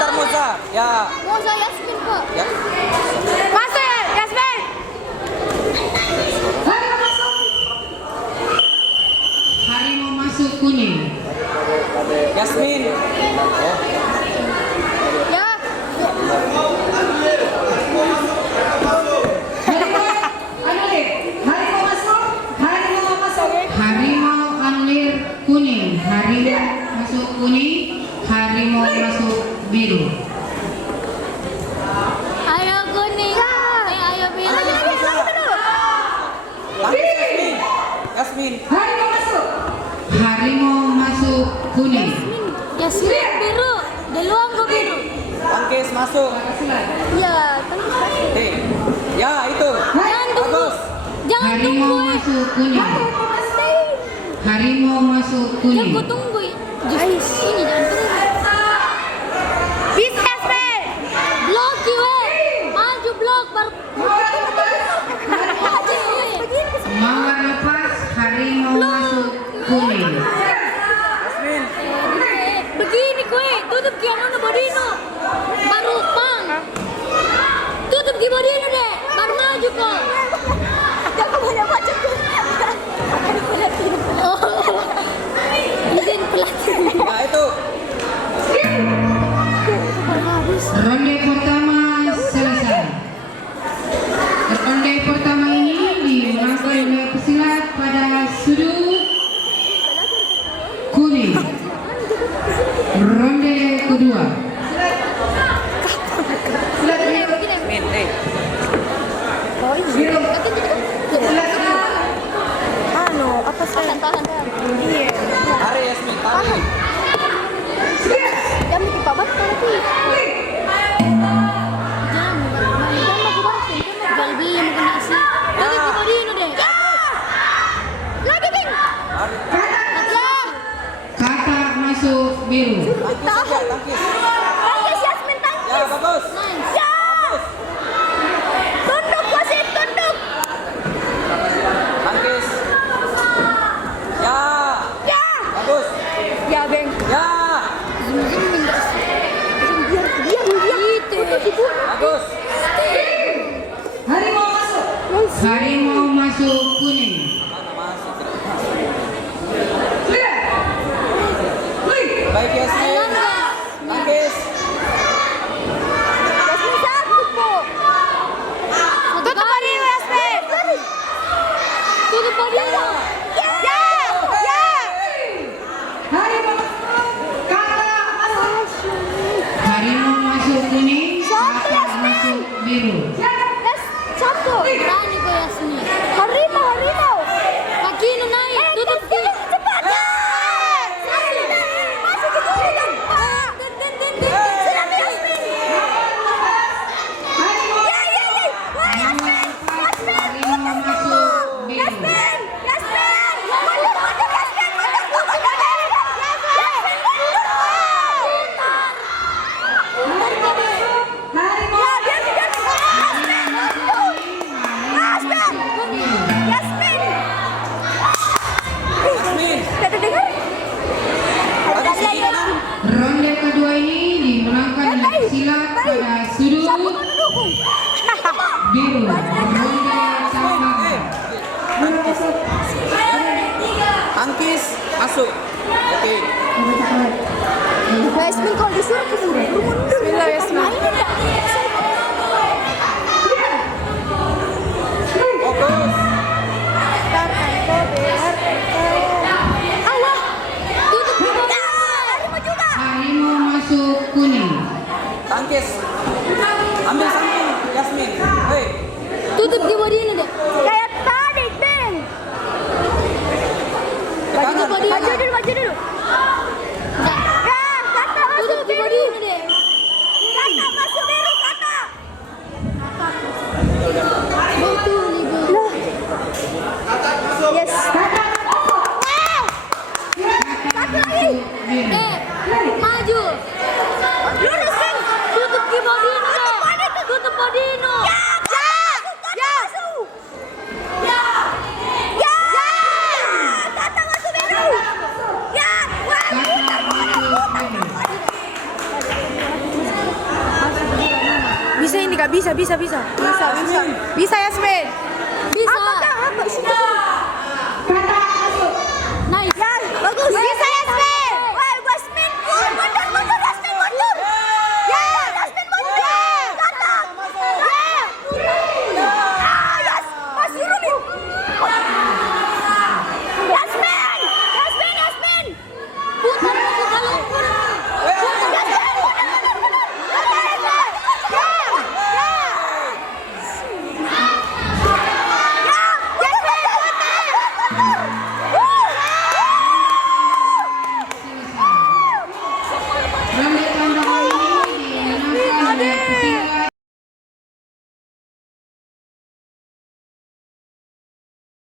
Sebentar Moza. Ya. Moza Yasmin Pak. Ya. Masuk ya Yasmin. Harimau masuk kuning. Yasmin. Ya. Harimau anlir kuning. Harimau masuk kuning. Harimau masuk biru. Ayo kuning. Ayo biru. Yasmin. Yasmin. Harimau masuk kuning. Yasmin biru. Deluang ke biru. Tangkis masuk. Iya, tangkis. Ya itu. Jangan tunggu. Bagus. Jangan Harimau tunggu. masuk kuning. Harimau masuk kuning. Jangan tunggu. Just ini jangan tunggu. Bis Yasmin. Blok we. Maju blok baru. Mawar lepas. Harimau masuk kuning. Yasmin. Begini kue, tutup kiano na bodino. Baru pang. Tutup di bodino deh, baru maju kok. Jangan banyak baca tuh. Izin pelatih. Nah itu. Ronde pertama selesai. Ronde pertama ini dimenangkan oleh pesilat pada sudut kuning. Ronde kedua. Min. Apa sih? Tahan. Iya. Tarik Yasmin. Tarik. Jangan bikin pabat nanti. Jangan aku banting. Jual beli mau kena nasi. Lagi di bodino deh. Lagi Bing. Kata masuk biru. Tangkis saja. Tangkis. Tangkis Yasmin tangkis. Ya bagus. Ya. Tunduk wasit tunduk. Tangkis. Ya. Ya. Bagus. Ya Beng. Ya. Bagus. Harimau masuk kuning. Mana masih tidak. Baik Yasmin. Tangkis. Yasmin satu po. Tutup bodino Yasmin. Tutup bodino. Ya. Harimau masuk kuning. Kata masuk biru. Satu. Berani kok Yasmin. Harimau. Kaki nu naik. Tutup cepat. Masuk ke kuning. Sudah Yasmin. Harimau masuk biru. Yasmin. Ronde kedua ini dimenangkan oleh pesilat pada sudut biru. Ronde tambahan. Tangkis masuk. Oke. Yasmin kalau disuruh Bismillah Yasmin. Fokus. Allah. Tutup juga. Harimau masuk kuning. Tangkis. Ambil samping Yasmin. Hei. Tutup di bodino deh. Kayak tadi, Beng. Kanan. Maju dulu. Tutup di bodino deh. Kata masuk biru, kata. Betul, Ibu. Yes. Satu lagi. Maju. Lurus, Beng. Tutup di bodino deh. Tutup bodino. Ya. Kata masuk biru. Ya. Kak, bisa. Yasmin. Bisa Yasmin. Bisa. Kata masuk. Nice. Bagus.